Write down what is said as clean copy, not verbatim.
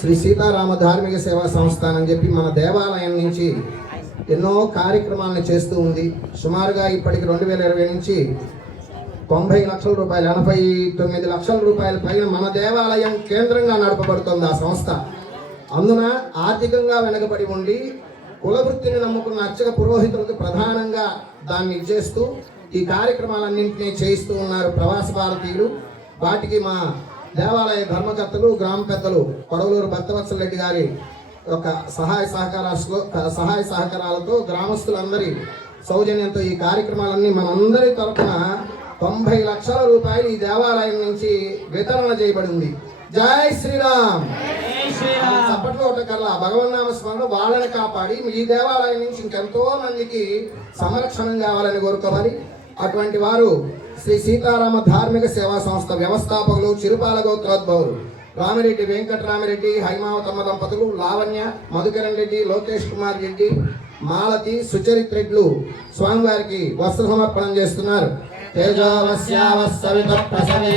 శ్రీ సీతారామ ధార్మిక సేవా సంస్థానం అని చెప్పి మన దేవాలయం నుంచి ఎన్నో కార్యక్రమాలను చేస్తూ ఉంది. సుమారుగా ఇప్పటికి 2020 నుంచి 90 లక్షల రూపాయలు 89 లక్షల రూపాయల పైన మన దేవాలయం కేంద్రంగా నడపబడుతుంది ఆ సంస్థ. అందున ఆర్థికంగా వెనకబడి ఉండి కులవృత్తిని నమ్ముకున్న అర్చక పురోహితులకు ప్రధానంగా దాన్ని ఇచ్చేస్తూ ఈ కార్యక్రమాలన్నింటినీ చేయిస్తూ ఉన్నారు ప్రవాస భారతీయులు. వాటికి మా దేవాలయ ధర్మకర్తలు, గ్రామ పెద్దలు కొడవలూరు భక్తవత్సల రెడ్డి గారి ఒక సహాయ సహకారాలతో గ్రామస్తులందరి సౌజన్యంతో ఈ కార్యక్రమాలన్నీ మనందరి తరఫున 90 లక్షల రూపాయలు ఈ దేవాలయం నుంచి వితరణ చేయబడింది. జై శ్రీరామ్. అప్పట్లో ఒకటకల్లా భగవన్నామ స్మరణ వాళ్ళని కాపాడి ఈ దేవాలయం నుంచి ఇంకెంతో మందికి సంరక్షణ కావాలని కోరుకోవాలి. అటువంటి వారు శ్రీ సీతారామ ధార్మిక సేవా సంస్థ వ్యవస్థాపకులు చిరుపాల గోత్రోద్భవులు రామిరెడ్డి వెంకటరామిరెడ్డి, హైమావతమ్మ దంపతులు, లావణ్య, మధుకరణ్ రెడ్డి, లోకేష్ కుమార్ రెడ్డి, మాలతి, సుచరిత్ రెడ్లు స్వామివారికి వస్త్ర సమర్పణం చేస్తున్నారు. తేజోవస్యావస్సవిత ప్రసవే